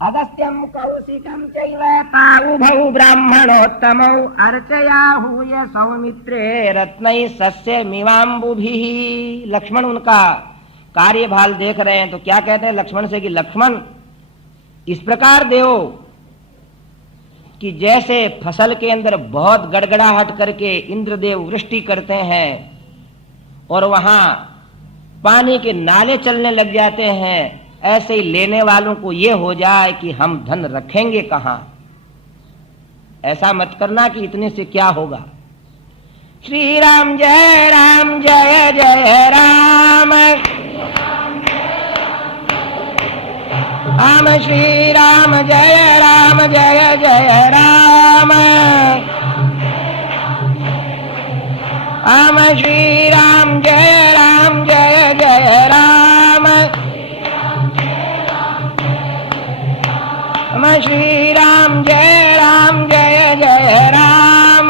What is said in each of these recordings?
अगस्त्यं कौशिकं चैव तावुभौ ब्राह्मणोत्तमौ अर्चयाहूय सौमित्रे रत्नैः सस्यमिवाम्बुभिः। लक्ष्मण उनका कार्यभाल देख रहे हैं तो क्या कहते हैं लक्ष्मण से कि लक्ष्मण, इस प्रकार देव कि जैसे फसल के अंदर बहुत गड़गड़ाहट करके इंद्रदेव वृष्टि करते हैं और वहां पानी के नाले चलने लग जाते हैं, ऐसे ही लेने वालों को ये हो जाए कि हम धन रखेंगे कहां। ऐसा मत करना कि इतने से क्या होगा। श्री राम जय जय राम, राम श्री राम जय जय राम, राम श्री राम जय जय राम, राम श्री राम जय जय राम।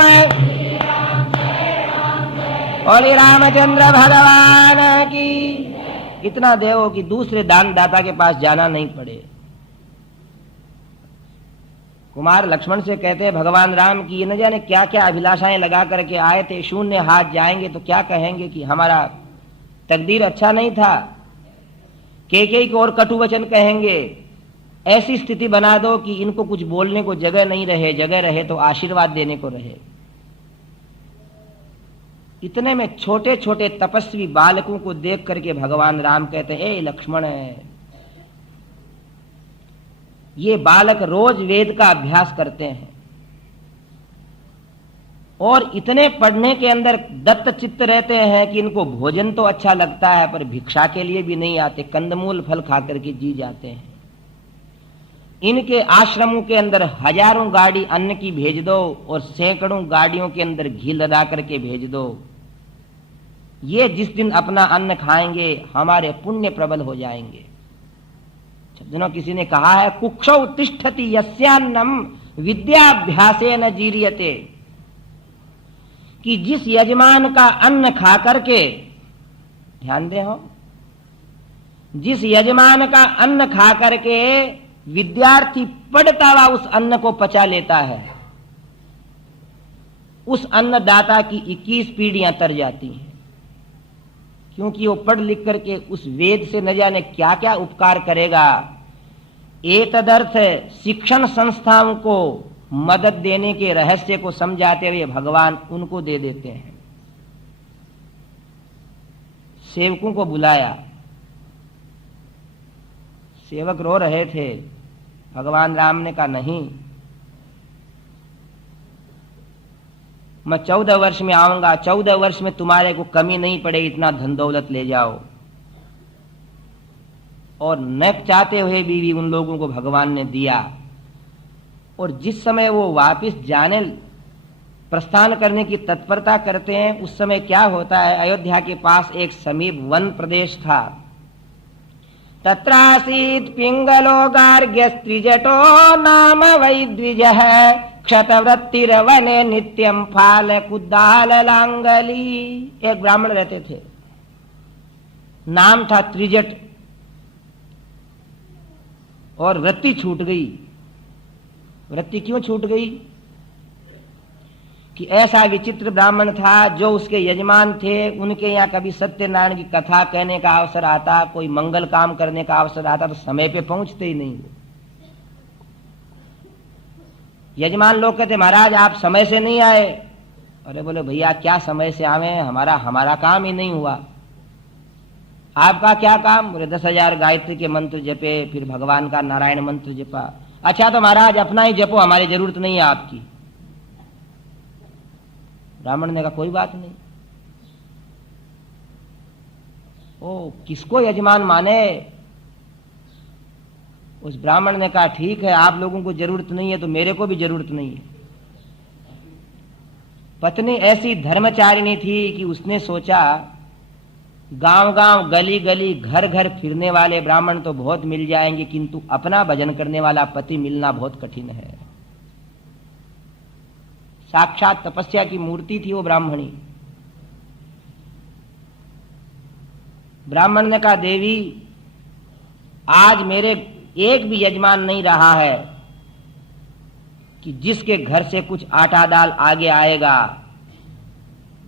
बोले रामचंद्र भगवान की। इतना देव कि दूसरे दानदाता के पास जाना नहीं पड़े। कुमार लक्ष्मण से कहते हैं भगवान राम की न जाने क्या क्या अभिलाषाएं लगा करके आए थे, शून्य हाथ जाएंगे तो क्या कहेंगे कि हमारा तकदीर अच्छा नहीं था, केकई को और कटु वचन कहेंगे। ऐसी स्थिति बना दो कि इनको कुछ बोलने को जगह नहीं रहे, जगह रहे तो आशीर्वाद देने को रहे। इतने में छोटे छोटे तपस्वी बालकों को देख करके भगवान राम कहते हैं, ए लक्ष्मण, ये बालक रोज वेद का अभ्यास करते हैं और इतने पढ़ने के अंदर दत्त चित्त रहते हैं कि इनको भोजन तो अच्छा लगता है पर भिक्षा के लिए भी नहीं आते, कंदमूल फल खा करके जी जाते हैं। इनके आश्रमों के अंदर हजारों गाड़ी अन्न की भेज दो और सैकड़ों गाड़ियों के अंदर घी लदा करके भेज दो। ये जिस दिन अपना अन्न खाएंगे हमारे पुण्य प्रबल हो जाएंगे। दिनों किसी ने कहा है, कुक्षौ तिष्ठति यस्यान्नम विद्याभ्यासेन जीर्यते, कि जिस यजमान का अन्न खा करके, ध्यान दे हो, जिस यजमान का अन्न खा करके विद्यार्थी पढ़ता हुआ उस अन्न को पचा लेता है, उस अन्नदाता की 21 पीढ़ियां तर जाती हैं, क्योंकि वो पढ़ लिख करके उस वेद से न जाने क्या क्या उपकार करेगा। एतदर्थ शिक्षण संस्थाओं को मदद देने के रहस्य को समझाते हुए भगवान उनको दे देते हैं। सेवकों को बुलाया, सेवक रो रहे थे। भगवान राम ने कहा, नहीं, मैं 14 वर्ष में आऊंगा, 14 वर्ष में तुम्हारे को कमी नहीं पड़े, इतना धन दौलत ले जाओ। और न चाहते हुए भी उन लोगों को भगवान ने दिया। और जिस समय वो वापस जाने प्रस्थान करने की तत्परता करते हैं, उस समय क्या होता है, अयोध्या के पास एक समीप वन प्रदेश था। तत्रासीत् पिंगलो गार्ग्यस्त्रिजटो नाम वै द्विजः, क्षतवृत्तिरवने नित्यं फाल कुद्दाल लांगली। एक ब्राह्मण रहते थे, नाम था त्रिजट, और वृत्ति छूट गई। वृत्ति क्यों छूट गई? कि ऐसा विचित्र ब्राह्मण था, जो उसके यजमान थे उनके यहाँ कभी सत्यनारायण की कथा कहने का अवसर आता, कोई मंगल काम करने का अवसर आता तो समय पे पहुंचते ही नहीं। यजमान लोग कहते, महाराज आप समय से नहीं आए। अरे बोले, भैया क्या समय से आवे, हमारा काम ही नहीं हुआ। आपका क्या काम? बोले 10,000 गायत्री के मंत्र जपे, फिर भगवान का नारायण मंत्र जपा। अच्छा तो महाराज अपना ही जपो, हमारी जरूरत नहीं है आपकी। ब्राह्मण ने कहा, कोई बात नहीं। ओ, किसको यजमान माने? उस ब्राह्मण ने कहा, ठीक है, आप लोगों को जरूरत नहीं है तो मेरे को भी जरूरत नहीं है। पत्नी ऐसी धर्मचारिणी थी कि उसने सोचा, गांव गांव गली गली घर घर फिरने वाले ब्राह्मण तो बहुत मिल जाएंगे, किंतु अपना भजन करने वाला पति मिलना बहुत कठिन है। साक्षात तपस्या की मूर्ति थी वो ब्राह्मणी। ब्राह्मण ने कहा, देवी आज मेरे एक भी यजमान नहीं रहा है कि जिसके घर से कुछ आटा दाल आगे आएगा,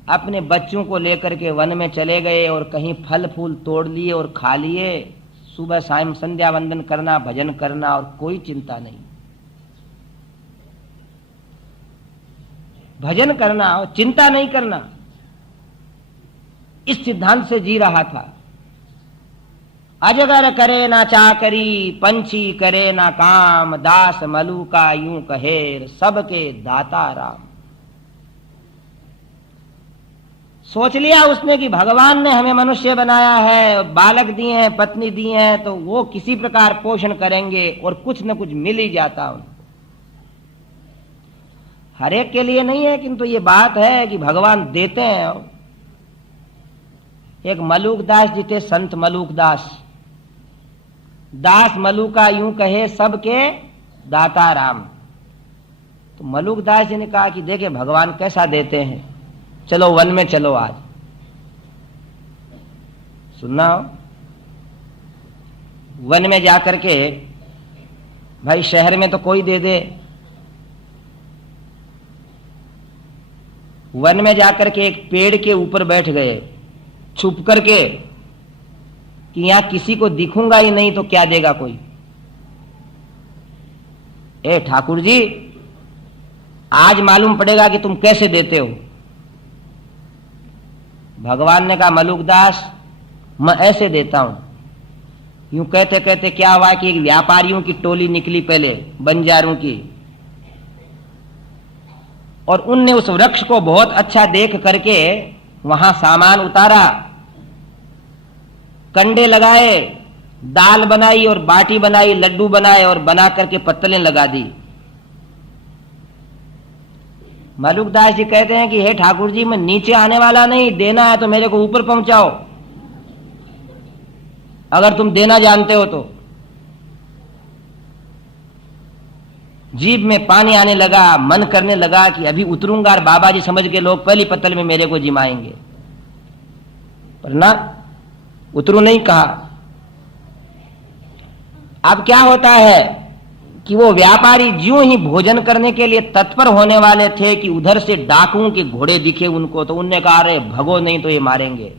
अपने बच्चों को लेकर के वन में चले गए और कहीं फल फूल तोड़ लिए और खा लिए, सुबह शाम संध्या वंदन करना, भजन करना और कोई चिंता नहीं। भजन करना और चिंता नहीं करना, इस सिद्धांत से जी रहा था। अजगर करे ना चाकरी, पंछी करे ना काम, दास मलूका यूं कहेर, सबके दाता राम। सोच लिया उसने कि भगवान ने हमें मनुष्य बनाया है, बालक दिए हैं, पत्नी दी हैं, तो वो किसी प्रकार पोषण करेंगे और कुछ न कुछ मिल ही जाता उनको। हर एक के लिए नहीं है, किंतु ये बात है कि भगवान देते हैं। एक मलूक दास जी थे, संत मलूक दास। दास मलूका यूं कहे, सबके दाता राम। तो मलूक दास जी ने कहा कि देखे भगवान कैसा देते हैं, चलो वन में चलो आज। सुनना हो, वन में जाकर के, भाई शहर में तो कोई दे दे, वन में जाकर के एक पेड़ के ऊपर बैठ गए छुप करके कि यहां किसी को दिखूंगा ही नहीं तो क्या देगा कोई। ए ठाकुर जी, आज मालूम पड़ेगा कि तुम कैसे देते हो। भगवान ने कहा मलूक दास, मैं ऐसे देता हूं। यूं कहते कहते क्या हुआ कि एक व्यापारियों की टोली निकली पहले, बंजारों की, और उनने उस वृक्ष को बहुत अच्छा देख करके वहां सामान उतारा, कंडे लगाए, दाल बनाई और बाटी बनाई, लड्डू बनाए और बना करके पत्तलें लगा दी। मलूक दास जी कहते हैं कि हे ठाकुर जी, मैं नीचे आने वाला नहीं, देना है तो मेरे को ऊपर पहुंचाओ, अगर तुम देना जानते हो तो। जीभ में पानी आने लगा, मन करने लगा कि अभी उतरूंगा और बाबा जी समझ के लोग पहली पत्तल में मेरे को जिमाएंगे, पर ना उतरू नहीं कहा। अब क्या होता है कि वो व्यापारी ज्यों ही भोजन करने के लिए तत्पर होने वाले थे कि उधर से डाकुओं के घोड़े दिखे उनको, तो उनने कहा अरे भगो नहीं तो ये मारेंगे।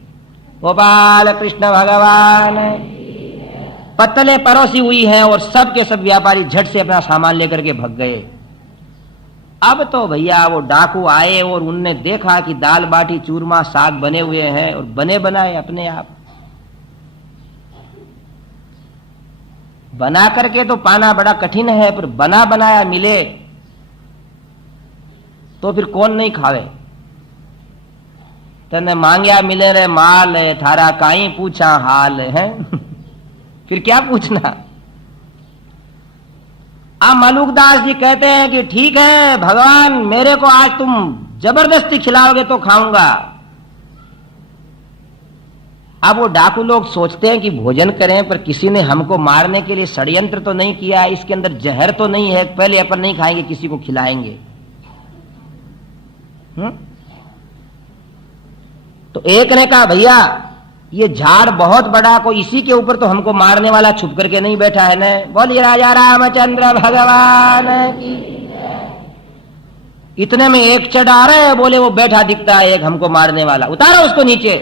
गोपाल कृष्ण भगवान। पत्तलें परोसी हुई हैं और सब के सब व्यापारी झट से अपना सामान लेकर के भग गए। अब तो भैया वो डाकू आए और उनने देखा कि दाल बाटी चूरमा साग बने हुए हैं और बने बनाए अपने आप। बना करके तो पाना बड़ा कठिन है, पर बना बनाया मिले तो फिर कौन नहीं खावे। तने मांग्या मिले रे माल, थारा काई पूछा हाल है। फिर क्या पूछना। अब मलूक दास जी कहते हैं कि ठीक है भगवान, मेरे को आज तुम जबरदस्ती खिलाओगे तो खाऊंगा। अब वो डाकू लोग सोचते हैं कि भोजन करें, पर किसी ने हमको मारने के लिए षड्यंत्र तो नहीं किया, इसके अंदर जहर तो नहीं है, पहले अपन नहीं खाएंगे, किसी को खिलाएंगे। तो एक ने कहा भैया ये झाड़ बहुत बड़ा, कोई इसी के ऊपर तो हमको मारने वाला छुप करके नहीं बैठा है न। बोलिए राजा रामचंद्र भगवान की। इतने में एक चढ़ा रहे है, बोले वो बैठा दिखता है एक हमको मारने वाला, उतारो उसको नीचे।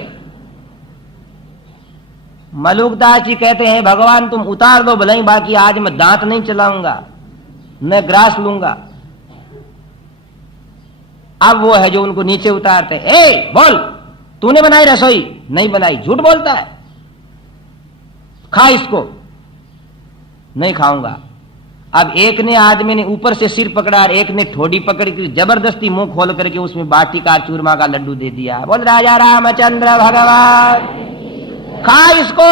मलूक दास जी कहते हैं भगवान तुम उतार दो भले ही, बाकी आज मैं दांत नहीं चलाऊंगा, न ग्रास लूंगा। अब वो है जो उनको नीचे उतारते, ए बोल तूने बनाई रसोई? नहीं बनाई। झूठ बोलता है। खा इसको। नहीं खाऊंगा। अब एक ने आदमी ने ऊपर से सिर पकड़ा और एक ने ठोडी पकड़ के जबरदस्ती मुंह खोल करके उसमें बाटी का चूरमा का लड्डू दे दिया। बोल राजा रामचंद्र भगवान खा इसको।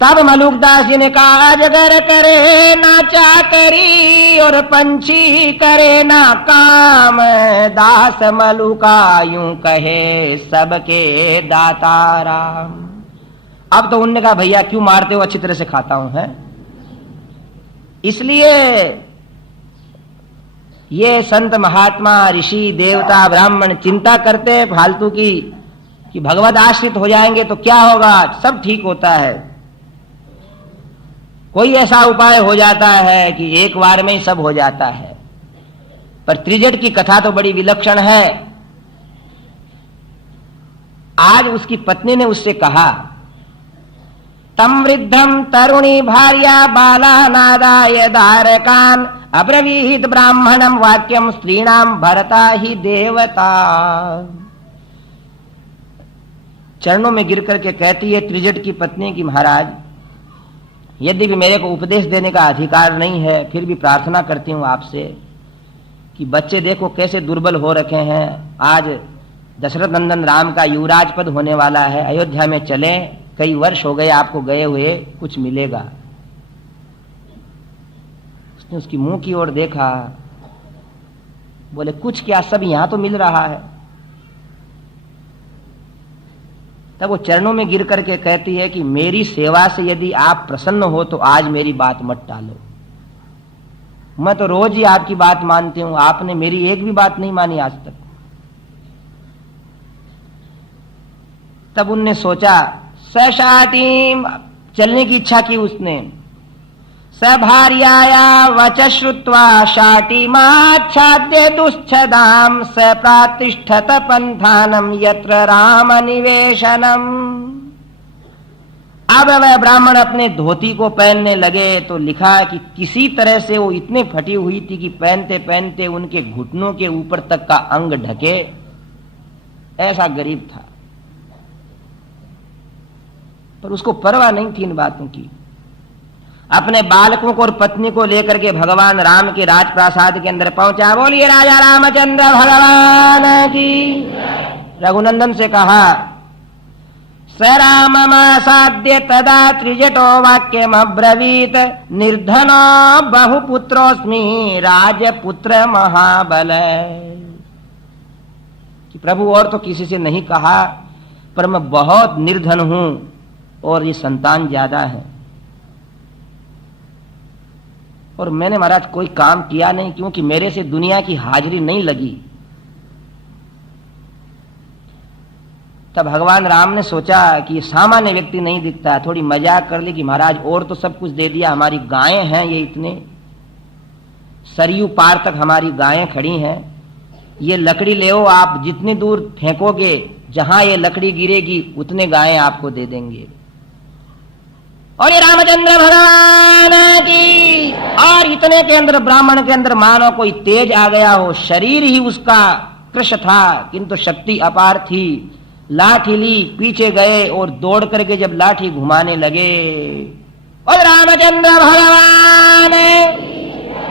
तब मलूक दास जी ने कहा अजगर करे ना चाकरी और पंछी करे ना काम, दास मलूका यूं कहे सबके दाता राम। अब तो उनने कहा भैया क्यों मारते हो, अच्छी तरह से खाता हूं है। इसलिए ये संत महात्मा ऋषि देवता ब्राह्मण चिंता करते फालतू की कि भगवत आश्रित हो जाएंगे तो क्या होगा, सब ठीक होता है। कोई ऐसा उपाय हो जाता है कि एक बार में ही सब हो जाता है। पर त्रिजट की कथा तो बड़ी विलक्षण है। आज उसकी पत्नी ने उससे कहा, तम वृद्धम तरुणी भार्या बाला नादाय धारकान अब्रवीत ब्राह्मणम वाक्यम स्त्रीणाम भरता ही देवता। चरणों में गिर करके कहती है त्रिजट की पत्नी की, महाराज यदि भी मेरे को उपदेश देने का अधिकार नहीं है, फिर भी प्रार्थना करती हूं आपसे कि बच्चे देखो कैसे दुर्बल हो रखे हैं। आज दशरथ नंदन राम का युवराज पद होने वाला है, अयोध्या में चले, कई वर्ष हो गए आपको गए हुए, कुछ मिलेगा। उसने उसकी मुंह की ओर देखा, बोले कुछ क्या, सब यहां तो मिल रहा है। तब वो चरणों में गिर करके कहती है कि मेरी सेवा से यदि आप प्रसन्न हो तो आज मेरी बात मत टालो। मैं तो रोज ही आपकी बात मानती हूं, आपने मेरी एक भी बात नहीं मानी आज तक। तब उनने सोचा, सशाटीम, चलने की इच्छा की उसने। सभार्याया वच श्रुत्वा शाटीमाच्छाद्य दुश्छदाम स प्रातिष्ठत पंथानम यत्र राम निवेशनम। अब वह ब्राह्मण अपने धोती को पहनने लगे तो लिखा कि किसी तरह से वो इतने फटी हुई थी कि पहनते पहनते उनके घुटनों के ऊपर तक का अंग ढके, ऐसा गरीब था। पर उसको परवाह नहीं थी इन बातों की। अपने बालकों को और पत्नी को लेकर के भगवान राम के राजप्रासाद के अंदर पहुंचा। बोलिए राजा रामचंद्र भगवान की। रघुनंदन से कहा, स राममासाद्य तदा त्रिजटो वाक्यम अब्रवीत निर्धनो बहुपुत्रोस्मि राजपुत्र महाबल। कि प्रभु और तो किसी से नहीं कहा, पर मैं बहुत निर्धन हूं और ये संतान ज्यादा है, और मैंने महाराज कोई काम किया नहीं क्योंकि मेरे से दुनिया की हाजिरी नहीं लगी। तब भगवान राम ने सोचा कि ये सामान्य व्यक्ति नहीं दिखता, थोड़ी मजाक कर ली कि महाराज और तो सब कुछ दे दिया, हमारी गायें हैं ये इतने, सरयू पार तक हमारी गायें खड़ी हैं, ये लकड़ी ले आओ, आप जितनी दूर फेंकोगे जहां ये लकड़ी गिरेगी उतने गायें आपको दे देंगे। और ये रामचंद्र भगवान की। और इतने के अंदर ब्राह्मण के अंदर मानो कोई तेज आ गया हो, शरीर ही उसका कृश था किंतु शक्ति अपार थी। लाठी ली, पीछे गए और दौड़ करके जब लाठी घुमाने लगे, और रामचंद्र भगवान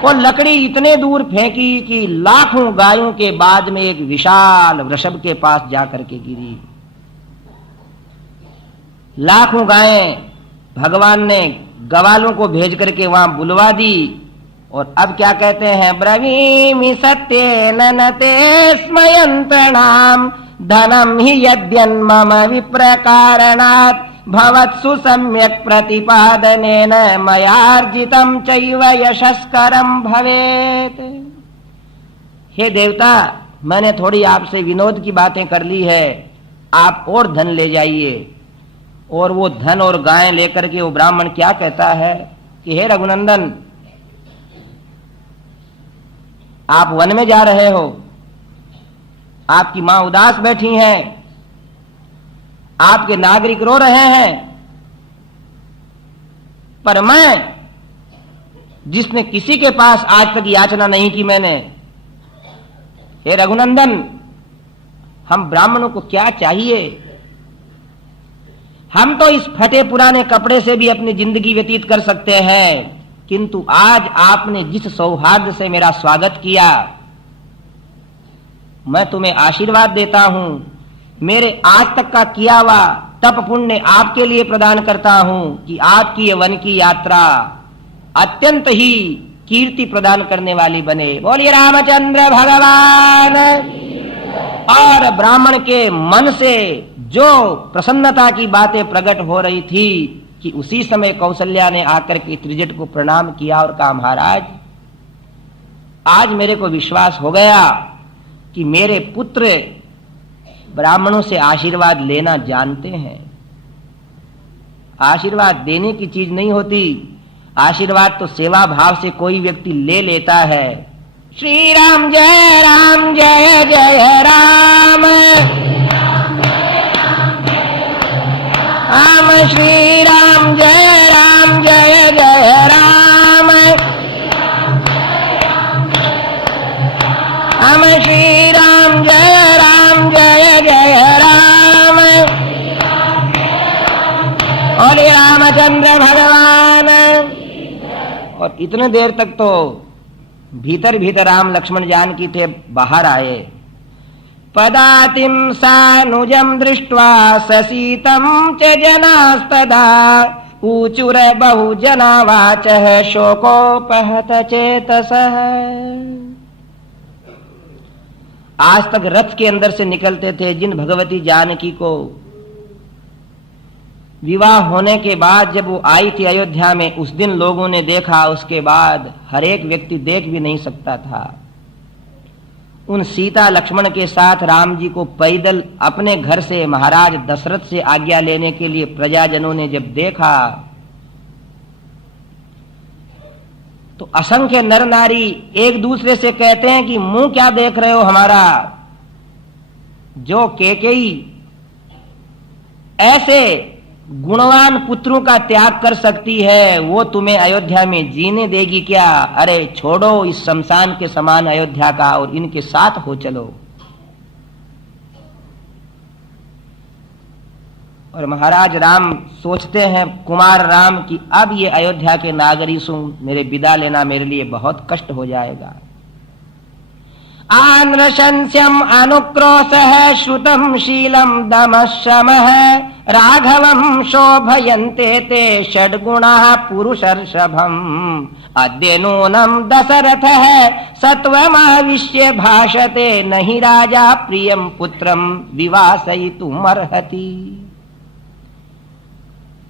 वो लकड़ी इतने दूर फेंकी कि लाखों गायों के बाद में एक विशाल वृषभ के पास जाकर के गिरी। लाखों गायें भगवान ने गवालों को भेज करके वहां बुलवा दी। और अब क्या कहते हैं, ब्रवीमि सत्येन नते स्मयंत्रणाम धनम हि यद्यन्मम विप्रकारणात् भवत्सु सम्यक् प्रतिपादनेन मयार्जितं चैव यशस्करं भवेत्। हे देवता, मैंने थोड़ी आपसे विनोद की बातें कर ली है, आप और धन ले जाइए। और वो धन और गायें लेकर के वो ब्राह्मण क्या कहता है कि हे रघुनंदन, आप वन में जा रहे हो, आपकी मां उदास बैठी हैं, आपके नागरिक रो रहे हैं, पर मैं जिसने किसी के पास आज तक याचना नहीं की मैंने, हे रघुनंदन, हम ब्राह्मणों को क्या चाहिए? हम तो इस फटे पुराने कपड़े से भी अपनी जिंदगी व्यतीत कर सकते हैं, किंतु आज आपने जिस सौहार्द से मेरा स्वागत किया, मैं तुम्हें आशीर्वाद देता हूं। मेरे आज तक का किया हुआ तप पुण्य आपके लिए प्रदान करता हूं कि आपकी ये वन की यात्रा अत्यंत ही कीर्ति प्रदान करने वाली बने। बोलिए रामचंद्र भगवान। और ब्राह्मण के मन से जो प्रसन्नता की बातें प्रकट हो रही थी कि उसी समय कौशल्या ने आकर के त्रिजट को प्रणाम किया और कहा, महाराज आज मेरे को विश्वास हो गया कि मेरे पुत्र ब्राह्मणों से आशीर्वाद लेना जानते हैं। आशीर्वाद देने की चीज नहीं होती, आशीर्वाद तो सेवा भाव से कोई व्यक्ति ले लेता है। श्री राम जय जय राम, राम श्री राम जय जय राम, राम श्री राम जय जय राम। और रामचंद्र भगवान। और इतने देर तक तो भीतर भीतर राम लक्ष्मण जानकी थे, बाहर आए। पदातिं सानुजं दृष्ट्वा ससीतं च जनास्तदा ऊचुर बहुजना वाचः शोकोपहत चेतसः। आज तक रथ के अंदर से निकलते थे, जिन भगवती जानकी को विवाह होने के बाद जब वो आई थी अयोध्या में, उस दिन लोगों ने देखा, उसके बाद हर एक व्यक्ति देख भी नहीं सकता था। उन सीता लक्ष्मण के साथ राम जी को पैदल अपने घर से महाराज दशरथ से आज्ञा लेने के लिए प्रजाजनों ने जब देखा तो असंख्य नर नारी एक दूसरे से कहते हैं कि मुंह क्या देख रहे हो हमारा। जो केकई ऐसे गुणवान पुत्रों का त्याग कर सकती है, वो तुम्हें अयोध्या में जीने देगी क्या? अरे छोड़ो इस शमशान के समान अयोध्या का और इनके साथ हो चलो। और महाराज राम सोचते हैं, कुमार राम, की अब ये अयोध्या के नागरिकों मेरे विदा लेना मेरे लिए बहुत कष्ट हो जाएगा। आनृशंस्यम् अनुक्रोशः श्रुतं शीलं दमः शमः राघवं शोभयन्ते ते षड्गुणाः पुरुषर्षभम्। अद्य नूनं दशरथः सत्वमाविश्य भाषते नहि राजा प्रियं पुत्रं विवासयितुमर्हति।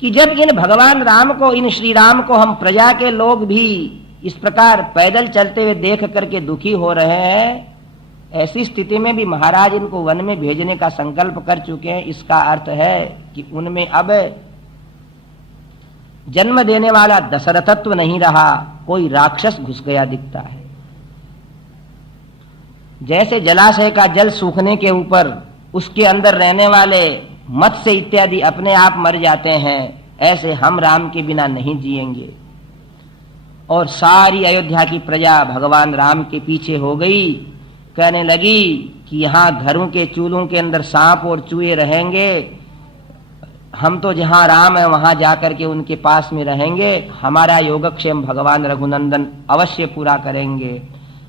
कि जब इन भगवान राम को, इन श्री राम को हम प्रजा के लोग भी इस प्रकार पैदल चलते हुए देख करके दुखी हो रहे हैं, ऐसी स्थिति में भी महाराज इनको वन में भेजने का संकल्प कर चुके हैं। इसका अर्थ है कि उनमें अब जन्म देने वाला दशरथत्व नहीं रहा, कोई राक्षस घुस गया दिखता है। जैसे जलाशय का जल सूखने के ऊपर उसके अंदर रहने वाले मत्स्य इत्यादि अपने आप मर जाते हैं, ऐसे हम राम के बिना नहीं जिएंगे। और सारी अयोध्या की प्रजा भगवान राम के पीछे हो गई, कहने लगी कि यहाँ घरों के चूल्हों के अंदर सांप और चूहे रहेंगे, हम तो जहाँ राम है वहां जाकर के उनके पास में रहेंगे, हमारा योगक्षेम भगवान रघुनंदन अवश्य पूरा करेंगे।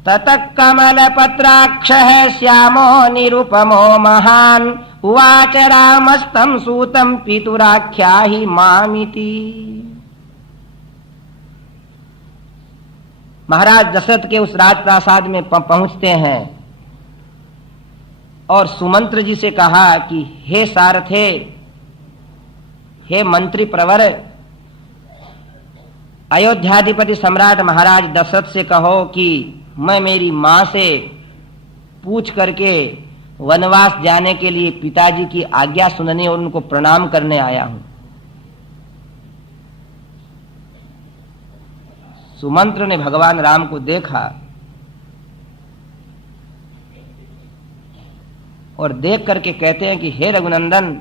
ततः कमल पत्राक्षः श्यामो निरुपमो महान् उवाच रामस्तं सूतं पितुराख्याहि मामिति। महाराज दशरथ के उस राजप्रासाद में पहुंचते हैं और सुमंत्र जी से कहा कि हे सारथे, हे मंत्री प्रवर, अयोध्याधिपति सम्राट महाराज दशरथ से कहो कि मैं मेरी मां से पूछ करके वनवास जाने के लिए पिताजी की आज्ञा सुनने और उनको प्रणाम करने आया हूं। सुमंत्र ने भगवान राम को देखा और देख करके कहते हैं कि हे रघुनंदन,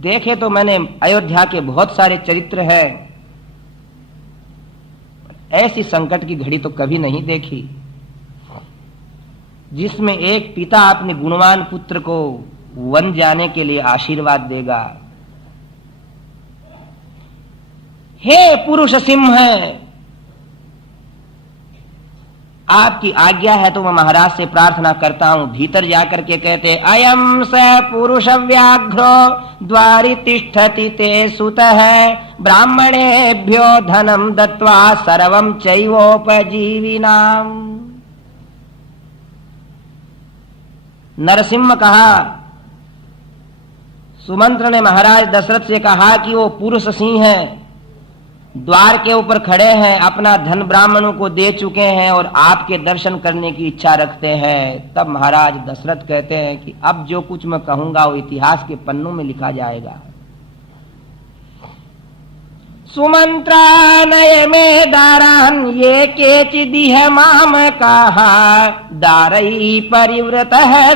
देखे तो मैंने अयोध्या के बहुत सारे चरित्र हैं, ऐसी संकट की घड़ी तो कभी नहीं देखी जिसमें एक पिता अपने गुणवान पुत्र को वन जाने के लिए आशीर्वाद देगा। हे पुरुष सिंह, आपकी आज्ञा है तो मैं महाराज से प्रार्थना करता हूं। भीतर जाकर के कहते, अयम स पुरुष व्याघ्रो द्वारि तिष्ठति ते सुतः ब्राह्मणेभ्यो धनम दत्वा सर्वं चैवोपजीविनाम्। नरसिंह कहा, सुमंत्र ने महाराज दशरथ से कहा कि वो पुरुष सिंह है, द्वार के ऊपर खड़े हैं, अपना धन ब्राह्मणों को दे चुके हैं और आपके दर्शन करने की इच्छा रखते हैं। तब महाराज दशरथ कहते हैं कि अब जो कुछ मैं कहूंगा वो इतिहास के पन्नों में लिखा जाएगा। सुमंत्रानय में दारान ये केचिदिह माम कहा, दारई परिव्रत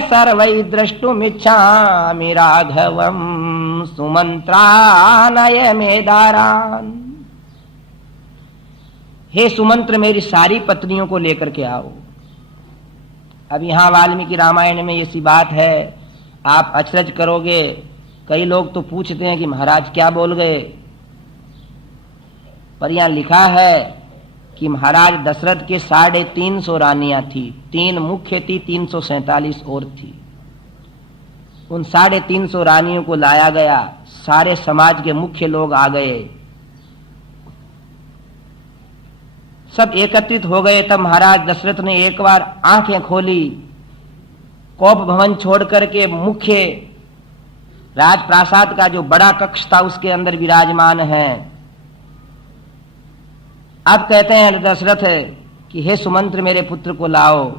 सर्वै द्रष्टुमिच्छामि राघवम सुमंत्रानय में दारान। हे सुमंत्र, मेरी सारी पत्नियों को लेकर के आओ। अब यहां वाल्मीकि रामायण में ये सी बात है, आप अचरज करोगे। कई लोग तो पूछते हैं कि महाराज क्या बोल गए, पर यहां लिखा है कि महाराज दशरथ के 350 रानियां थी, 3 मुख्य थी, 347 और थी। उन 350 रानियों को लाया गया, सारे समाज के मुख्य लोग आ गए, सब एकत्रित हो गए। तब महाराज दशरथ ने एक बार आंखें खोली, कोप भवन छोड़ करके मुख्य राजप्रासाद का जो बड़ा कक्ष था उसके अंदर विराजमान है। अब कहते हैं दशरथ कि हे सुमंत्र, मेरे पुत्र को लाओ।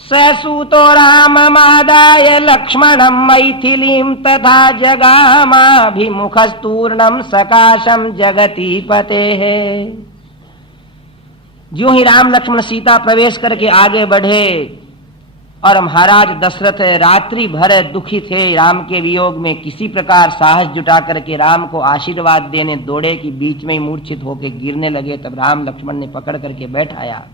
ससूतो राम मादाय लक्ष्मणं मैथिलीं तथा जगामाभिमुखस्तूर्णं सकाशं जगती पतेः। जो ही राम लक्ष्मण सीता प्रवेश करके आगे बढ़े और महाराज दशरथ रात्रि भर दुखी थे राम के वियोग में, किसी प्रकार साहस जुटा करके राम को आशीर्वाद देने दौड़े कि बीच में ही मूर्छित होकर गिरने लगे। तब राम लक्ष्मण ने पकड़ करके बैठाया।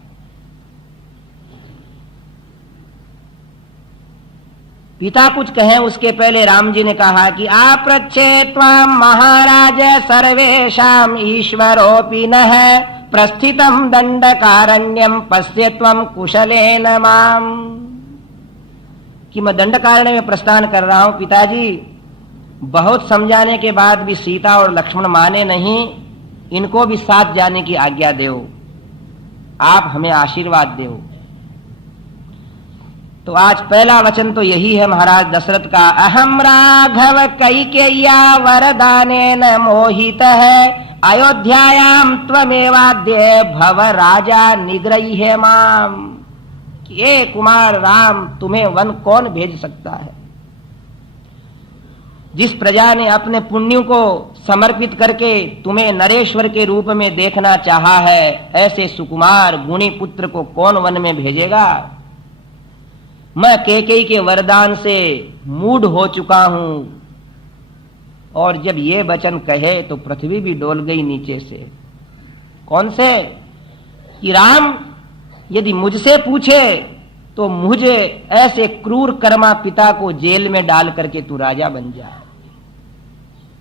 पिता कुछ कहें उसके पहले राम जी ने कहा कि आपृच्छे त्वां महाराज सर्वेषां ईश्वरोऽपि नः प्रस्थितं दंडकारण्यम पश्य त्वं कुशलेन माम। कि मैं दंडकारण्य में प्रस्थान कर रहा हूं पिताजी। बहुत समझाने के बाद भी सीता और लक्ष्मण माने नहीं, इनको भी साथ जाने की आज्ञा दो, आप हमें आशीर्वाद दो। तो आज पहला वचन तो यही है महाराज दशरथ का, अहम राघव कैकेय्या वरदानेन मोहितः अयोध्यायां त्वमेवाद्य भव राजा निग्रह्य माम। ये कुमार राम, तुम्हें वन कौन भेज सकता है। जिस प्रजा ने अपने पुण्यों को समर्पित करके तुम्हें नरेश्वर के रूप में देखना चाहा है, ऐसे सुकुमार गुणी पुत्र को कौन वन में भेजेगा। मैं कैकेयी के वरदान से मूढ़ हो चुका हूं। और जब ये वचन कहे तो पृथ्वी भी डोल गई नीचे से। कौन से? कि राम यदि मुझसे पूछे तो मुझे ऐसे क्रूर कर्मा पिता को जेल में डाल करके तू राजा बन जा।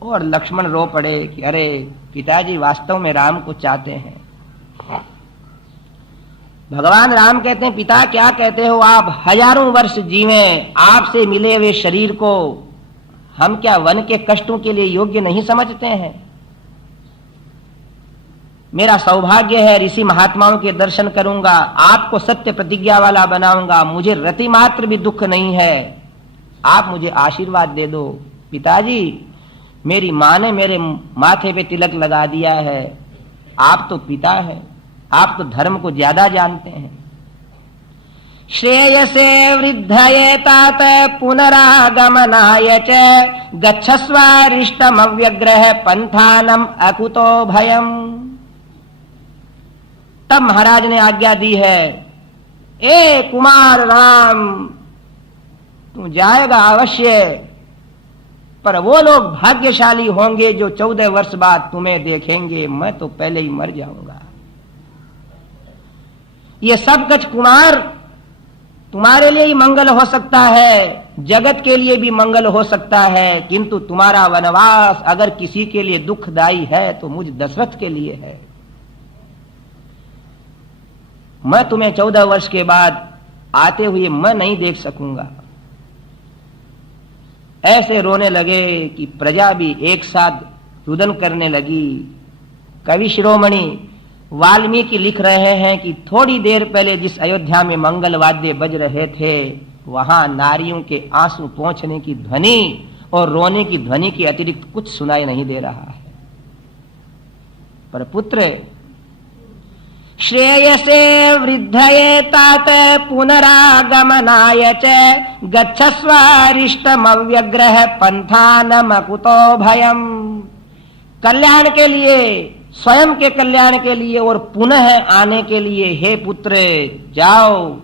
और लक्ष्मण रो पड़े कि अरे पिताजी वास्तव में राम को चाहते हैं। भगवान राम कहते हैं, पिता क्या कहते हो आप, हजारों वर्ष जीवें, आपसे मिले हुए शरीर को हम क्या वन के कष्टों के लिए योग्य नहीं समझते हैं। मेरा सौभाग्य है, ऋषि महात्माओं के दर्शन करूंगा, आपको सत्य प्रतिज्ञा वाला बनाऊंगा, मुझे रति मात्र भी दुख नहीं है, आप मुझे आशीर्वाद दे दो। पिताजी मेरी माँ ने मेरे माथे पे तिलक लगा दिया है, आप तो पिता हैं, आप तो धर्म को ज्यादा जानते हैं। श्रेयसे वृद्धये तात पुनरागमनाय च गच्छस्वारिष्टमव्यग्रह पंथानम अकुतो भयम। तब महाराज ने आज्ञा दी है, ए कुमार राम तू जाएगा अवश्य, पर वो लोग भाग्यशाली होंगे जो 14 वर्ष बाद तुम्हें देखेंगे, मैं तो पहले ही मर जाऊंगा। ये सब कुछ कुमार तुम्हारे लिए ही मंगल हो सकता है, जगत के लिए भी मंगल हो सकता है, किंतु तुम्हारा वनवास अगर किसी के लिए दुखदायी है तो मुझ दशरथ के लिए है। मैं तुम्हें 14 वर्ष के बाद आते हुए मैं नहीं देख सकूंगा। ऐसे रोने लगे कि प्रजा भी एक साथ रुदन करने लगी। कवि शिरोमणि वाल्मीकि लिख रहे हैं कि थोड़ी देर पहले जिस अयोध्या में मंगल वाद्य बज रहे थे, वहां नारियों के आंसू पोंछने की ध्वनि और रोने की ध्वनि के अतिरिक्त कुछ सुनाई नहीं दे रहा है। पर पुत्र श्रेयसे वृद्धये तात पुनरागमनाय च गच्छस्वारिष्टमव्यग्रह पंथानमकुतो भयम। कल्याण के लिए, स्वयं के कल्याण के लिए और पुनः आने के लिए हे पुत्र जाओ,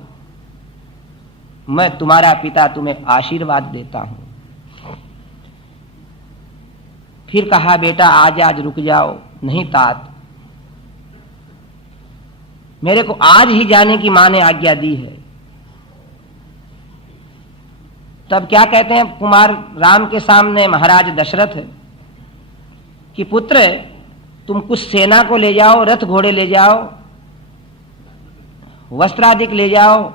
मैं तुम्हारा पिता तुम्हें आशीर्वाद देता हूं। फिर कहा बेटा आज रुक जाओ। नहीं तात, मेरे को आज ही जाने की मां ने आज्ञा दी है। तब क्या कहते हैं कुमार राम के सामने महाराज दशरथ कि पुत्र तुम कुछ सेना को ले जाओ, रथ घोड़े ले जाओ, वस्त्रादिक ले जाओ।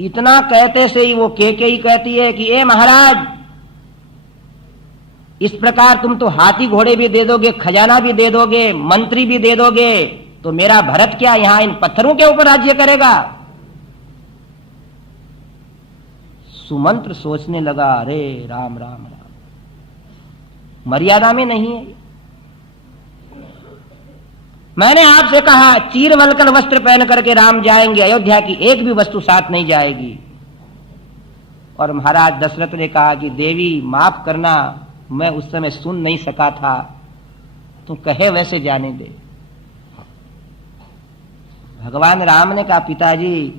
इतना कहते से ही वो केकई कहती है कि ए महाराज, इस प्रकार तुम तो हाथी घोड़े भी दे दोगे, खजाना भी दे दोगे, मंत्री भी दे दोगे, तो मेरा भरत क्या यहां इन पत्थरों के ऊपर राज्य करेगा? सुमंत्र सोचने लगा, अरे राम राम राम, मर्यादा में नहीं है। मैंने आपसे कहा चीर वल्कल वस्त्र पहन करके राम जाएंगे अयोध्या की एक भी वस्तु साथ नहीं जाएगी। और महाराज दशरथ ने कहा कि देवी माफ करना, मैं उस समय सुन नहीं सका था, तू कहे वैसे जाने दे। भगवान राम ने कहा पिताजी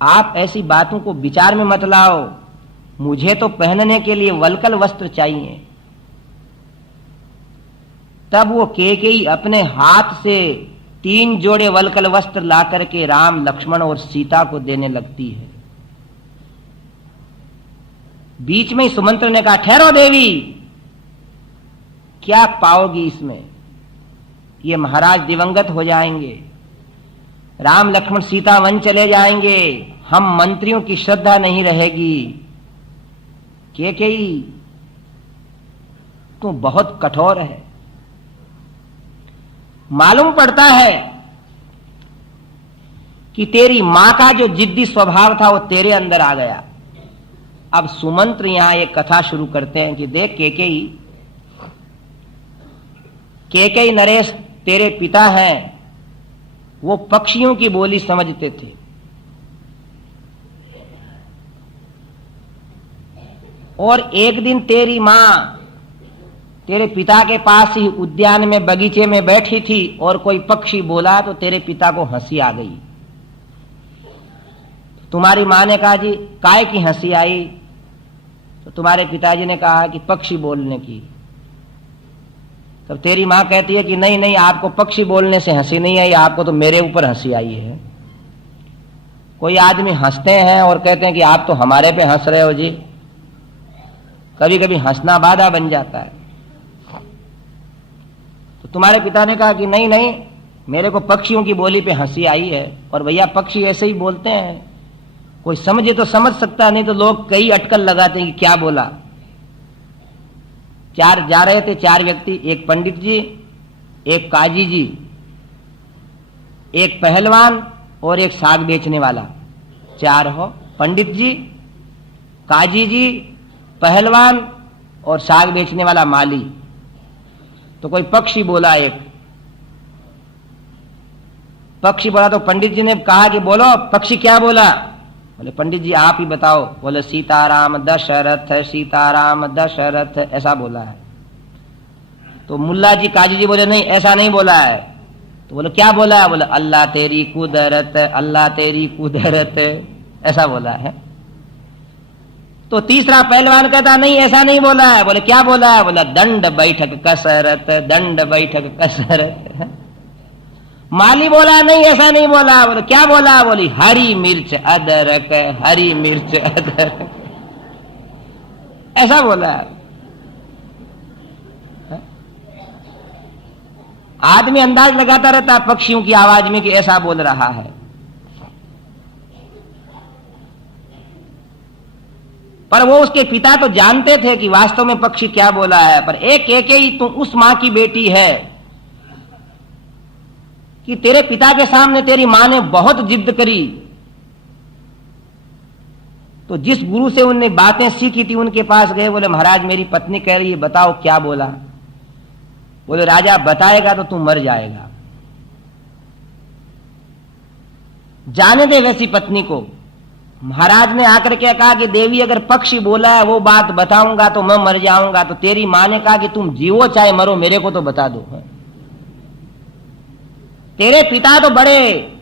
आप ऐसी बातों को विचार में मत लाओ, मुझे तो पहनने के लिए वल्कल वस्त्र चाहिए। तब वो केकई अपने हाथ से 3 जोड़े वल्कल वस्त्र ला करके राम, लक्ष्मण और सीता को देने लगती है। बीच में ही सुमंत्र ने कहा ठहरो देवी, क्या पाओगी इसमें? ये महाराज दिवंगत हो जाएंगे, राम लक्ष्मण सीता वन चले जाएंगे, हम मंत्रियों की श्रद्धा नहीं रहेगी। केकई तू बहुत कठोर है। मालूम पड़ता है कि तेरी मां का जो जिद्दी स्वभाव था वो तेरे अंदर आ गया। अब सुमंत्र यहां एक कथा शुरू करते हैं कि देख केकई नरेश तेरे पिता हैं, वो पक्षियों की बोली समझते थे। और एक दिन तेरी मां तेरे पिता के पास ही उद्यान में बगीचे में बैठी थी और कोई पक्षी बोला तो तेरे पिता को हंसी आ गई। तुम्हारी मां ने कहा जी काय की हंसी आई? तो तुम्हारे पिताजी ने कहा कि पक्षी बोलने की। तब तेरी मां कहती है कि नहीं नहीं, आपको पक्षी बोलने से हंसी नहीं आई, आपको तो मेरे ऊपर हंसी आई है। कोई आदमी हंसते हैं और कहते हैं कि आप तो हमारे पे हंस रहे हो जी। कभी कभी हंसना बाधा बन जाता है। तो तुम्हारे पिता ने कहा कि नहीं नहीं, मेरे को पक्षियों की बोली पे हंसी आई है। और भैया पक्षी ऐसे ही बोलते हैं, कोई समझे तो समझ सकता, नहीं तो लोग कई अटकल लगाते हैं कि क्या बोला। 4 जा रहे थे, 4 व्यक्ति, एक पंडित जी, एक काजी जी, एक पहलवान और एक साग बेचने वाला। 4 हो, पंडित जी, काजी जी, पहलवान और साग बेचने वाला माली। तो कोई पक्षी बोला, एक पक्षी बोला। तो पंडित जी ने कहा कि बोलो पक्षी क्या बोला? बोले पंडित जी आप ही बताओ। बोले सीताराम दशरथ, सीताराम दशरथ, ऐसा बोला है। तो मुल्ला जी काजी जी बोले नहीं ऐसा नहीं बोला है। तो बोले क्या बोला है? बोले अल्लाह तेरी कुदरत, अल्लाह तेरी कुदरत, ऐसा बोला है। तो तीसरा पहलवान कहता नहीं ऐसा नहीं बोला है। बोले क्या बोला है? बोला दंड बैठक कसरत, दंड बैठक कसरत। माली बोला नहीं ऐसा नहीं बोला। बोले क्या बोला? बोली हरी मिर्च अदरक, हरी मिर्च अदरक, ऐसा बोला है। आदमी अंदाज लगाता रहता है पक्षियों की आवाज में कि ऐसा बोल रहा है। पर वो उसके पिता तो जानते थे कि वास्तव में पक्षी क्या बोला है। पर एक ही तू उस मां की बेटी है कि तेरे पिता के सामने तेरी मां ने बहुत जिद करी, तो जिस गुरु से उनने बातें सीखी थी उनके पास गए, बोले महाराज मेरी पत्नी कह रही है, बताओ क्या बोला। बोले राजा बताएगा तो तू मर जाएगा, जाने दे वैसी पत्नी को। महाराज ने आकर के कहा कि देवी अगर पक्षी बोला है वो बात बताऊंगा तो मैं मर जाऊंगा। तो तेरी मां ने कहा कि तुम जीवो चाहे मरो, मेरे को तो बता दो। तेरे पिता तो बड़े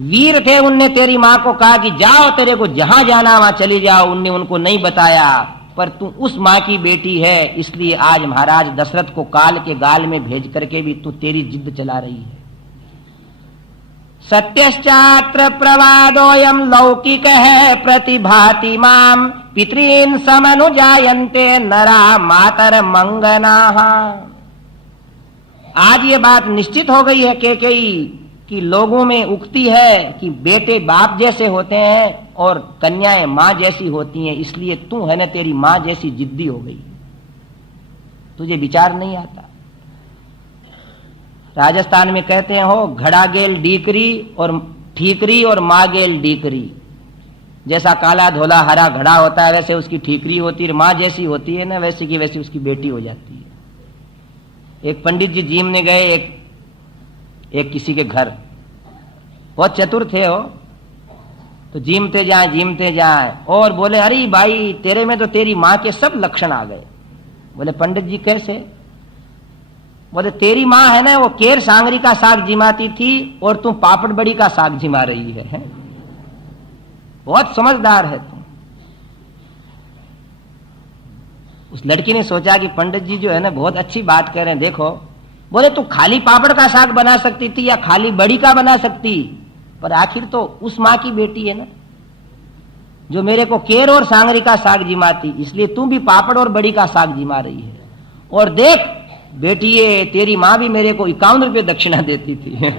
वीर थे, उनने तेरी मां को कहा कि जाओ, तेरे को जहां जाना वहां चली जाओ, उनने उनको नहीं बताया। पर तू उस मां की बेटी है, इसलिए आज महाराज दशरथ को काल के गाल में भेज करके भी तू तेरी जिद चला रही है। सत्यश्चात्र प्रवादोयम लौकिक है प्रतिभाति माम पितॄन् समनुजायन्ते नरा मातर मंगनाः। आज ये बात निश्चित हो गई है केकई कि लोगों में उक्ति है कि बेटे बाप जैसे होते हैं और कन्याएं मां जैसी होती हैं, इसलिए तू है ना तेरी मां जैसी जिद्दी हो गई, तुझे विचार नहीं आता। राजस्थान में कहते हैं हो घड़ा गेल डीकरी और ठीकरी और माँ गेल डीकरी। जैसा काला धोला हरा घड़ा होता है वैसे उसकी ठीकरी होती है, माँ जैसी होती है ना वैसी की वैसी उसकी बेटी हो जाती है। एक पंडित जी जीमने गए एक किसी के घर, बहुत चतुर थे हो, तो जीमते जाए और बोले अरे भाई तेरे में तो तेरी माँ के सब लक्षण आ गए। बोले पंडित जी कैसे? बोले तेरी माँ है ना वो केर सांगरी का साग जिमाती थी और तुम पापड़ बड़ी का साग जिमा रही है? बहुत समझदार है तुम। उस लड़की ने सोचा कि पंडित जी जो है ना बहुत अच्छी बात कह रहे हैं, देखो। बोले तू खाली पापड़ का साग बना सकती थी या खाली बड़ी का बना सकती, पर आखिर तो उस माँ की बेटी है ना जो मेरे को केर और सांगरी का साग जिमाती, इसलिए तू भी पापड़ और बड़ी का साग जिमा रही है। और देख बेटी ये तेरी माँ भी मेरे को 51 रुपये दक्षिणा देती थी।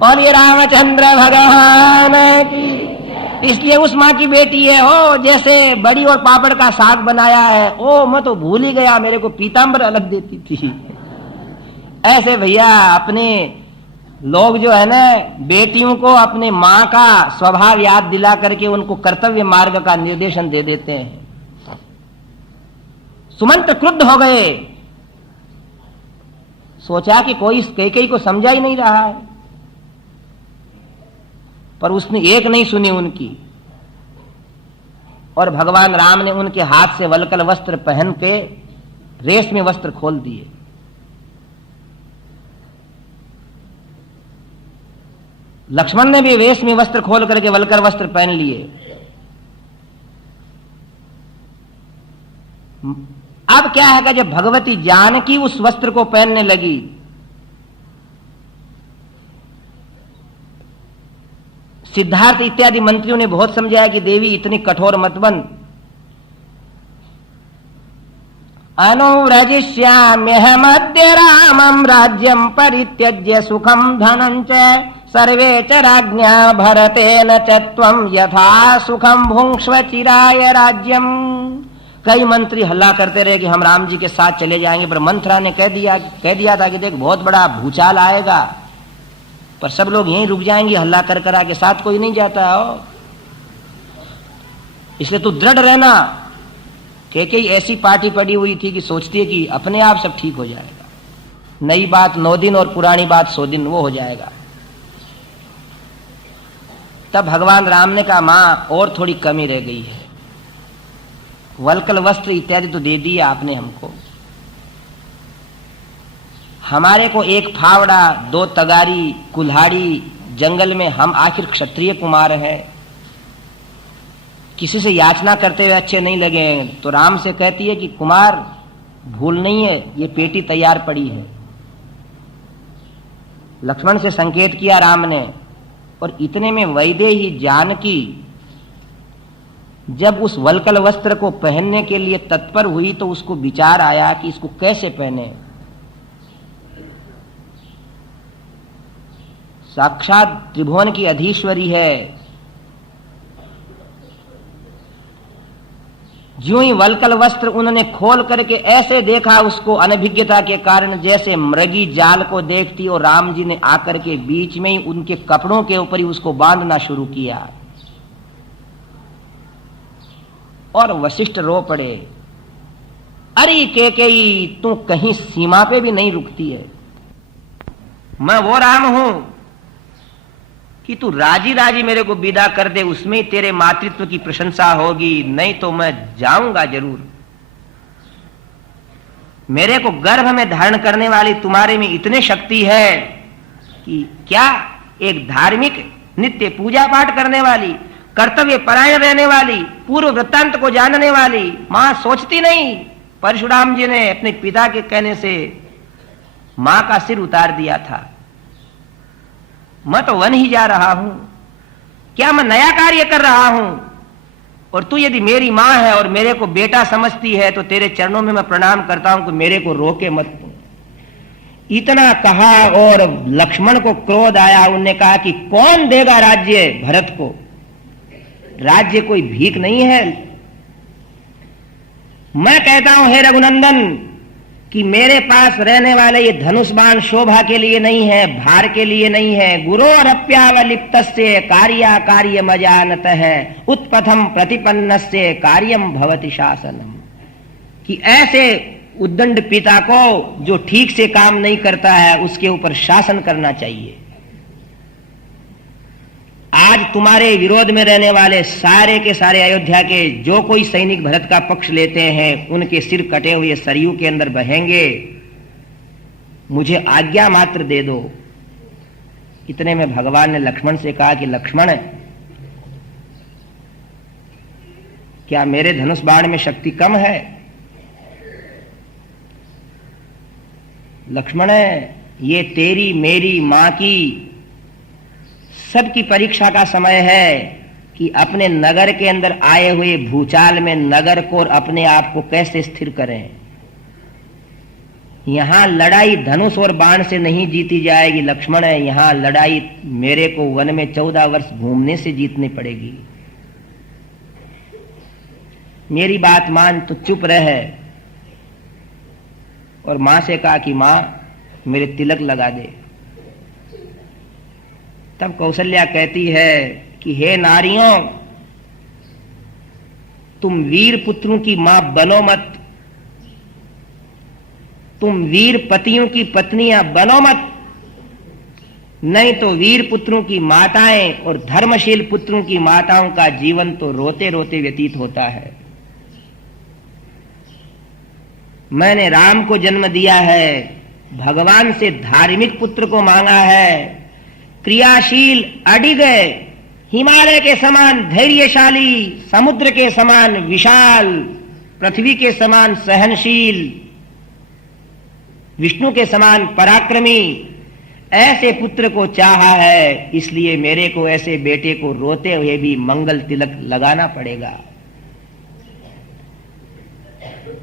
और ये रामचंद्र भगवान की, इसलिए उस माँ की बेटी है हो जैसे बड़ी और पापड़ का साग बनाया है। ओ मैं तो भूल ही गया, मेरे को पीताम्बर अलग देती थी। ऐसे भैया अपने लोग जो है ना बेटियों को अपने माँ का स्वभाव याद दिला करके उनको कर्तव्य मार्ग का निर्देशन दे देते हैं। सुमंत क्रुद्ध हो गए, सोचा कि कोई कैकेयी को समझा ही नहीं रहा है, पर उसने एक नहीं सुनी उनकी। और भगवान राम ने उनके हाथ से वल्कल वस्त्र पहन के रेशमी वस्त्र खोल दिए। लक्ष्मण ने भी रेशमी वस्त्र खोल करके वल्कर वस्त्र पहन लिए। अब क्या है कि जब भगवती जानकी उस वस्त्र को पहनने लगी, सिद्धार्थ इत्यादि मंत्रियों ने बहुत समझाया कि देवी इतनी कठोर मत बन। अनुव्रजिष्याम्यहमद्य रामं राज्यं परित्यज्य सुखं धनं च सर्वे च राज्ञा भरतेन च त्वं यथा सुखं भुंक्ष्व चिराय राज्यम। कई मंत्री हल्ला करते रहे कि हम राम जी के साथ चले जाएंगे, पर मंथरा ने कह दिया था कि देख बहुत बड़ा भूचाल आएगा, पर सब लोग यहीं रुक जाएंगे, हल्ला कर कर आके साथ कोई नहीं जाता हो, इसलिए तू दृढ़ रहना। कई ऐसी पार्टी पड़ी हुई थी कि सोचती है कि अपने आप सब ठीक हो जाएगा, नई बात 9 दिन और पुरानी बात 100 दिन, वो हो जाएगा। तब भगवान राम ने कहा मां और थोड़ी कमी रह गई है, वल्कल वस्त्र इत्यादि तो दे दिया आपने हमको, हमारे को एक फावड़ा 2 तगारी कुल्हाड़ी जंगल में, हम आखिर क्षत्रिय कुमार हैं, किसी से याचना करते हुए अच्छे नहीं लगे। तो राम से कहती है कि कुमार भूल नहीं है, ये पेटी तैयार पड़ी है। लक्ष्मण से संकेत किया राम ने, और इतने में वैदेही जानकी जब उस वल्कल वस्त्र को पहनने के लिए तत्पर हुई तो उसको विचार आया कि इसको कैसे पहने। साक्षात त्रिभुवन की अधीश्वरी है, ज्यों ही वल्कल वस्त्र उन्होंने खोल करके ऐसे देखा उसको अनभिज्ञता के कारण, जैसे मृगी जाल को देखती, और राम जी ने आकर के बीच में ही उनके कपड़ों के ऊपर ही उसको बांधना शुरू किया। और वशिष्ठ रो पड़े, अरे कैकेयी तू कहीं सीमा पे भी नहीं रुकती है। मैं वो राम हूं कि तू राजी राजी मेरे को विदा कर दे, उसमें ही तेरे मातृत्व की प्रशंसा होगी, नहीं तो मैं जाऊंगा जरूर। मेरे को गर्भ में धारण करने वाली तुम्हारे में इतनी शक्ति है कि क्या एक धार्मिक नित्य पूजा पाठ करने वाली, कर्तव्य परायण रहने वाली, पूर्व वृत्तांत को जानने वाली मां सोचती नहीं। परशुराम जी ने अपने पिता के कहने से मां का सिर उतार दिया था। मैं तो वन ही जा रहा हूं, क्या मैं नया कार्य कर रहा हूं? और तू यदि मेरी मां है और मेरे को बेटा समझती है तो तेरे चरणों में मैं प्रणाम करता हूं कि मेरे को रोके मत। इतना कहा और लक्ष्मण को क्रोध आया। उन्होंने कहा कि कौन देगा राज्य भरत को? राज्य कोई भीख नहीं है। मैं कहता हूं हे रघुनंदन कि मेरे पास रहने वाले ये धनुष बाण शोभा के लिए नहीं है, भार के लिए नहीं है। गुरोरप्यावलिप्तस्य कार्या कार्यमजानतः उत्पथम प्रतिपन्नस्य कार्यम भवति शासनम। कि ऐसे उद्दंड पिता को जो ठीक से काम नहीं करता है उसके ऊपर शासन करना चाहिए। आज तुम्हारे विरोध में रहने वाले सारे के सारे अयोध्या के जो कोई सैनिक भरत का पक्ष लेते हैं उनके सिर कटे हुए सरयू के अंदर बहेंगे। मुझे आज्ञा मात्र दे दो। इतने में भगवान ने लक्ष्मण से कहा कि लक्ष्मण, क्या मेरे धनुष बाण में शक्ति कम है? लक्ष्मण, ये तेरी मेरी मां की सबकी परीक्षा का समय है कि अपने नगर के अंदर आए हुए भूचाल में नगर को और अपने आप को कैसे स्थिर करें। यहां लड़ाई धनुष और बाण से नहीं जीती जाएगी लक्ष्मण, यहां लड़ाई मेरे को वन में 14 वर्ष घूमने से जीतनी पड़ेगी। मेरी बात मान, तो चुप रहे। और मां से कहा कि मां मेरे तिलक लगा दे। तब कौशल्या कहती है कि हे नारियों, तुम वीर पुत्रों की मां बनो मत, तुम वीर पतियों की पत्नियां बनो मत, नहीं तो वीर पुत्रों की माताएं और धर्मशील पुत्रों की माताओं का जीवन तो रोते रोते व्यतीत होता है। मैंने राम को जन्म दिया है, भगवान से धार्मिक पुत्र को मांगा है, क्रियाशील अडिग, हिमालय के समान धैर्यशाली, समुद्र के समान विशाल, पृथ्वी के समान सहनशील, विष्णु के समान पराक्रमी, ऐसे पुत्र को चाहा है। इसलिए मेरे को ऐसे बेटे को रोते हुए भी मंगल तिलक लगाना पड़ेगा।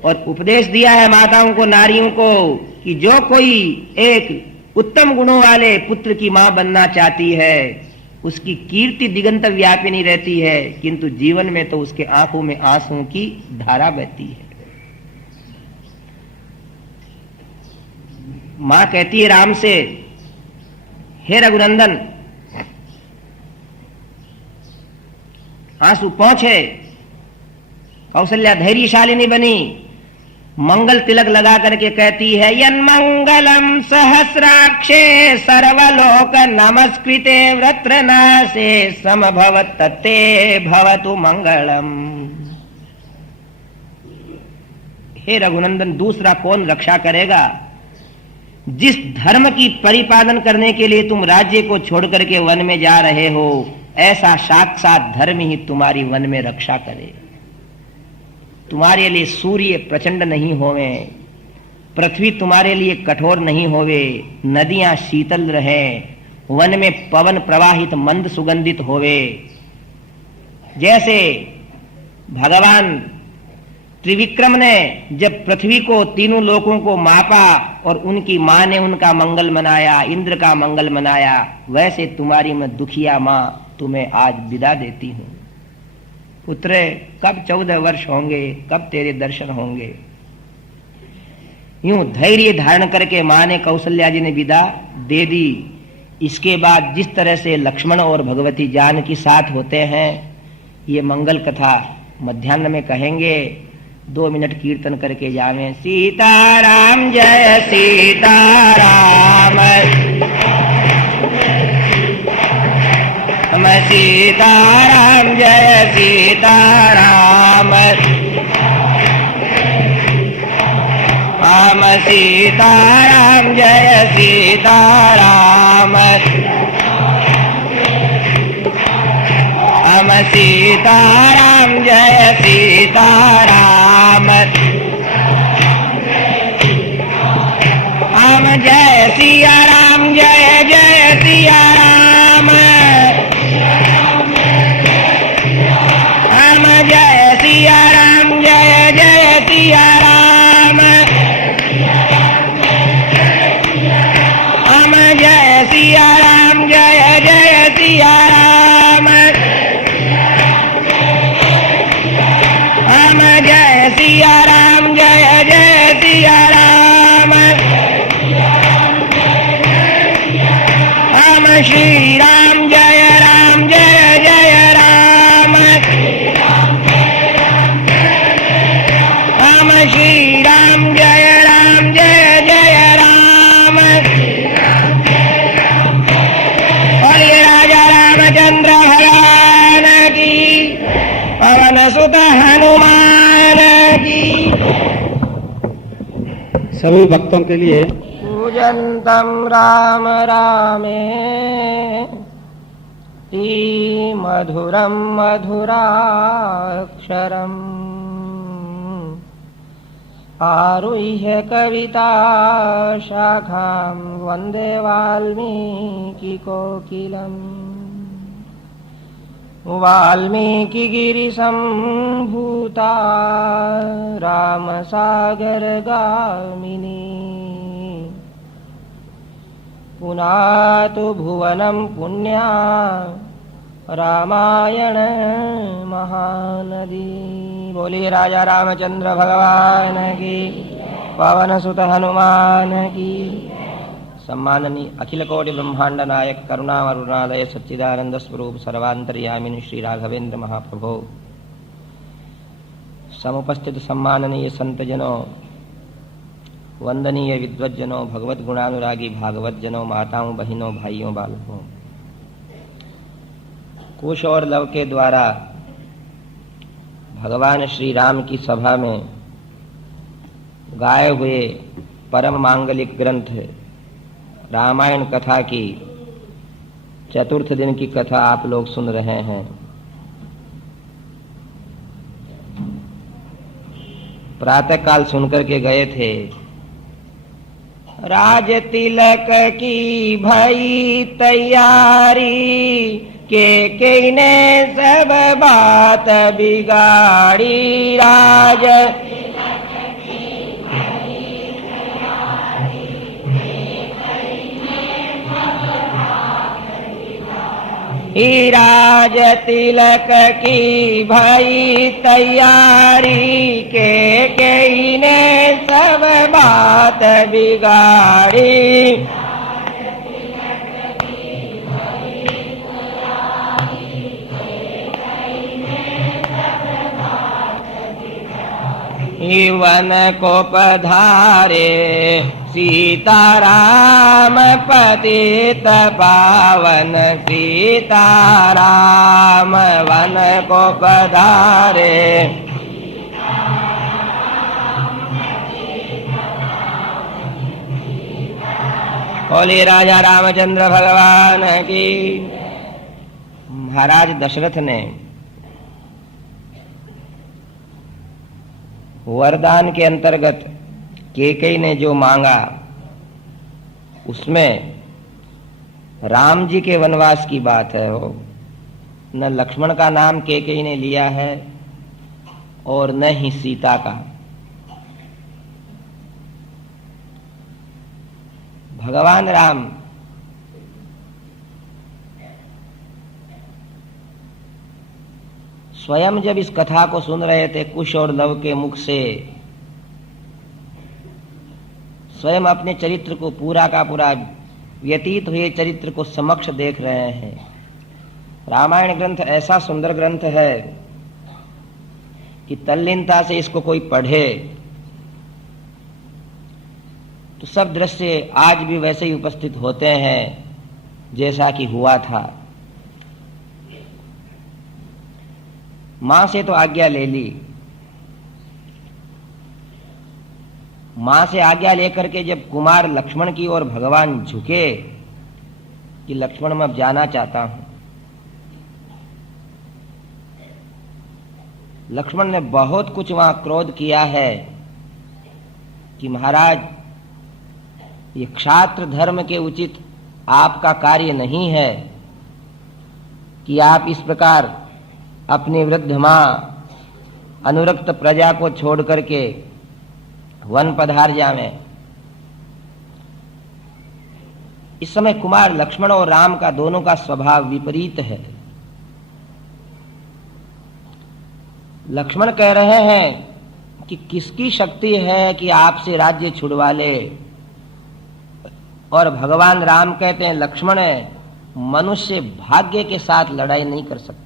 और उपदेश दिया है माताओं को, नारियों को, कि जो कोई एक उत्तम गुणों वाले पुत्र की मां बनना चाहती है उसकी कीर्ति दिगंत व्यापिनी रहती है, किंतु जीवन में तो उसके आंखों में आंसुओं की धारा बहती है। मां कहती है राम से, हे रघुनंदन, आंसू पहुंचे। कौशल्या धैर्यशालिनी बनी, मंगल तिलक लगा करके कहती है, यन्मंगलम सहस्राक्षे सर्वलोक नमस्कृते वृत्रनाशे समभवत् तत्ते भवतु मंगलम। हे रघुनंदन, दूसरा कौन रक्षा करेगा? जिस धर्म की परिपालन करने के लिए तुम राज्य को छोड़ करके वन में जा रहे हो, ऐसा साक्षात धर्म ही तुम्हारी वन में रक्षा करे। तुम्हारे लिए सूर्य प्रचंड नहीं होवे, पृथ्वी तुम्हारे लिए कठोर नहीं होवे, नदियां शीतल रहे, वन में पवन प्रवाहित मंद सुगंधित होवे। जैसे भगवान त्रिविक्रम ने जब पृथ्वी को, तीनों लोकों को मापा और उनकी मां ने उनका मंगल मनाया, इंद्र का मंगल मनाया, वैसे तुम्हारी मैं दुखिया मां तुम्हें आज विदा देती हूं। पुत्र, कब 14 वर्ष होंगे, कब तेरे दर्शन होंगे? यूं धैर्य धारण करके मां ने, कौशल्या जी ने विदा दे दी। इसके बाद जिस तरह से लक्ष्मण और भगवती जानकी साथ होते हैं, ये मंगल कथा मध्याह्न में कहेंगे, 2 मिनट कीर्तन करके जावें, सीताराम जय सीताराम, हम सीताराम जय सीताराम, हम सीताराम जय सीताराम, हम सीताराम जय सीताराम, हम जय सिया राम जय जय सिया राम, हम जय सिया राम जय जय सिया राम, हम जय सिया राम जय जय सिया राम, हम जय सिया राम जय जय सिया राम, हम श्री राम जय जय राम, हम श्री राम जय जय राम, बोलिए राजा रामचंद्र भगवान की, पवन सुत हनुमान की। सभी भक्तों के लिए पूजन्तं राम रामे मधुरं मधुराक्षरम् आरुह्य कविता शाखां वन्दे वाल्मीकि कोकिलम्, वाल्मीकि गिरिसम्भूता रामसागर गामिनी, पुनातु भुवनं पुण्या रामायण महानदी। बोलिए राजा रामचंद्र भगवान की, पवन सुत हनुमान की। सम्माननीय अखिल कोटि ब्रह्मांड नायक करुणावरुणालय सच्चिदानंद स्वरूप सर्वांतर्यामिनी श्री राघवेंद्र महाप्रभो, समुपस्थित सम्माननीय संतजनों, वंदनीय विद्वज्जनों, भगवत गुणानुरागी भागवत जनों, माताओं बहनों, भाइयों बालकों, कुश और लव के द्वारा भगवान श्री राम की सभा में गाए हुए परम मांगलिक ग्रंथ रामायण कथा की चतुर्थ दिन की कथा आप लोग सुन रहे हैं। प्रातः काल सुनकर के गए थे। राज तिलक की भई तैयारी, के ने सब बात बिगाड़ी। राज राज तिलक की भई तैयारी, के ने सब बात बिगाड़ी। वन को पधारे सीताराम, पतित पावन सीताराम। वन को पधारे बोलिए राजा रामचंद्र भगवान की। महाराज दशरथ ने वरदान के अंतर्गत कैकेयी ने जो मांगा, उसमें राम जी के वनवास की बात है। वो न लक्ष्मण का नाम कैकेयी ने लिया है और न ही सीता का। भगवान राम स्वयं जब इस कथा को सुन रहे थे कुश और लव के मुख से, स्वयं अपने चरित्र को पूरा का पूरा व्यतीत हुए चरित्र को समक्ष देख रहे हैं। रामायण ग्रंथ ऐसा सुंदर ग्रंथ है कि तल्लीनता से इसको कोई पढ़े तो सब दृश्य आज भी वैसे ही उपस्थित होते हैं जैसा कि हुआ था। मां से तो आज्ञा ले ली, मां से आज्ञा लेकर के जब कुमार लक्ष्मण की ओर भगवान झुके कि लक्ष्मण मैं अब जाना चाहता हूं, लक्ष्मण ने बहुत कुछ वहां क्रोध किया है कि महाराज ये क्षात्र धर्म के उचित आपका कार्य नहीं है कि आप इस प्रकार अपनी वृद्ध मां अनुरक्त प्रजा को छोड़ करके वन पधार जावें। इस समय कुमार लक्ष्मण और राम का दोनों का स्वभाव विपरीत है। लक्ष्मण कह रहे हैं कि किसकी शक्ति है कि आपसे राज्य छुड़वा ले, और भगवान राम कहते हैं लक्ष्मण मनुष्य भाग्य के साथ लड़ाई नहीं कर सकता।